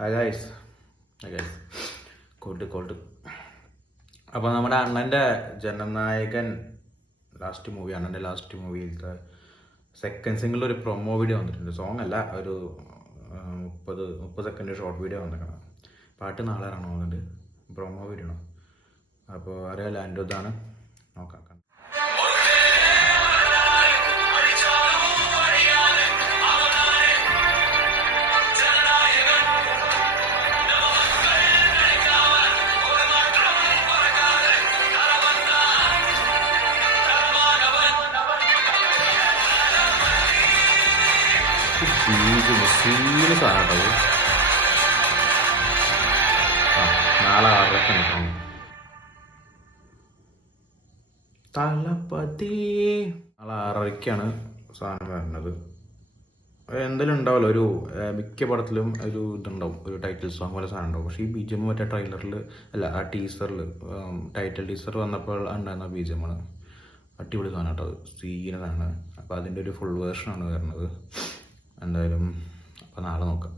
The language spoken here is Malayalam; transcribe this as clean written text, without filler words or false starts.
ഹായ് ഗൈസ് കോൾഡ് അപ്പോൾ നമ്മുടെ അണ്ണൻ്റെ ജനനായകൻ അണ്ണൻ്റെ ലാസ്റ്റ് മൂവിയിലത്തെ സെക്കൻഡ് സിംഗിളിൽ ഒരു പ്രൊമോ വീഡിയോ വന്നിട്ടുണ്ട്. സോങ് അല്ല, ഒരു 30 സെക്കൻഡ് ഷോർട്ട് വീഡിയോ വന്നിരിക്കണം. പാട്ട് നാളെ ഇറങ്ങണം വന്നിട്ട്, പ്രൊമോ വീഡിയോ ആണ്. അപ്പോൾ അറിയാലോ എൻ്റെ ഇതാണ്, നോക്കാം. സീരിയസ് ആണ് കേട്ടോ. നാളെ 6:30 നിൽക്കണം. തലപ്പതി നാളെ 6:30 സാധനം വരുന്നത്. എന്തെങ്കിലും ഉണ്ടാവുമല്ലോ, ഒരു മിക്ക പടത്തിലും ഒരു ഇതുണ്ടാവും, ഒരു ടൈറ്റിൽ സോങ് പോലെ സാധനം ഉണ്ടാവും. പക്ഷേ ഈ ബിജിഎം മറ്റേ ട്രെയിലറിൽ അല്ല, ആ ടീസറിൽ ടൈറ്റിൽ ടീസർ വന്നപ്പോൾ ഉണ്ടായിരുന്ന ബിജിഎമാണ്. അടിപൊളി സാധനം കേട്ടോ, സീരിയസാണ്. അപ്പോൾ അതിൻ്റെ ഒരു ഫുൾ വേർഷനാണ് വരുന്നത്. എന്തായാലും അപ്പോൾ നാളെ നോക്കാം.